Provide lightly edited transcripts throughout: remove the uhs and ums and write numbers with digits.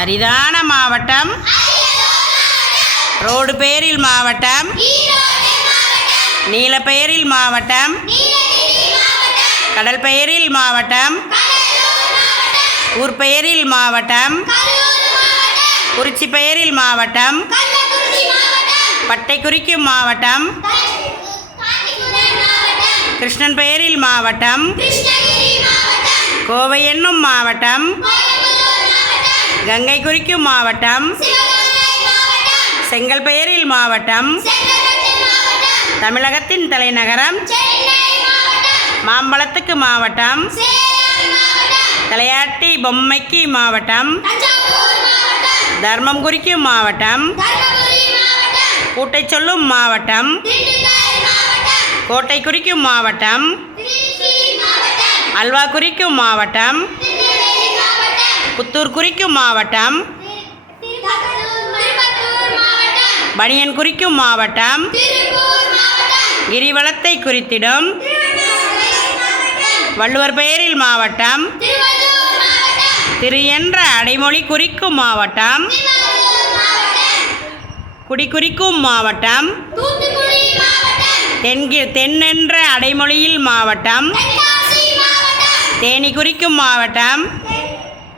அரிதான மாவட்டம். ரோடு பெயரில் மாவட்டம். நீல பெயரில் மாவட்டம். கடல் பெயரில் மாவட்டம். ஊர் பெயரில் மாவட்டம். குறிச்சி பெயரில் மாவட்டம். பட்டை குறிக்கும் மாவட்டம். கிருஷ்ணன் பெயரில் மாவட்டம். கோவை என்னும் மாவட்டம். கங்கை குறிக்கும் மாவட்டம். செங்கல் பெயரில் மாவட்டம். தமிழகத்தின் தலைநகரம். மாம்பழத்துக்கு மாவட்டம். தலையாட்டி பொம்மைக்கு மாவட்டம். தர்மம் குறிக்கும் மாவட்டம். கூட்டை சொல்லும் மாவட்டம். கோட்டை குறிக்கும் மாவட்டம். அல்வா குறிக்கும் மாவட்டம். புத்தூர் குறிக்கும் மாவட்டம். பனியன் குறிக்கும் மாவட்டம். கிரிவலத்தை குறித்திடும். வள்ளுவர் பெயரில் மாவட்டம். திரு என்ற அடைமொழி குறிக்கும் மாவட்டம். குடி குறிக்கும் மாவட்டம். தென் என்ற அடைமொழியில் மாவட்டம். தேனி குறிக்கும் மாவட்டம்.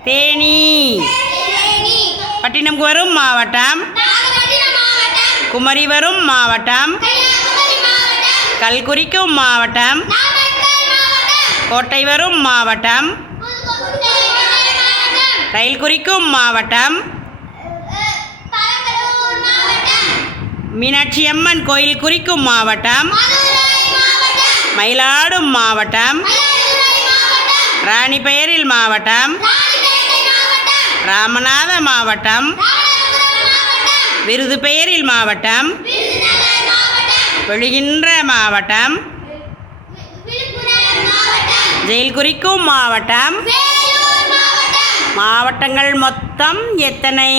தேனி. பட்டினம் வரும் மாவட்டம். குமரி வரும் மாவட்டம். கல் குறிக்கும் மாவட்டம். கோட்டை வரும் மாவட்டம். ரயில் குறிக்கும் மாவட்டம். மீனாட்சி அம்மன் கோயில் குறிக்கும் மாவட்டம். மயிலாடும் மாவட்டம். ராணி பெயரில் மாவட்டம். ராமநாத மாவட்டம். விருது பெயரில் மாவட்டம். வெளிகின்ற மாவட்டம். ஜெயில் குறிக்கும் மாவட்டம். மாவட்டங்கள் மொத்தம் எத்தனை?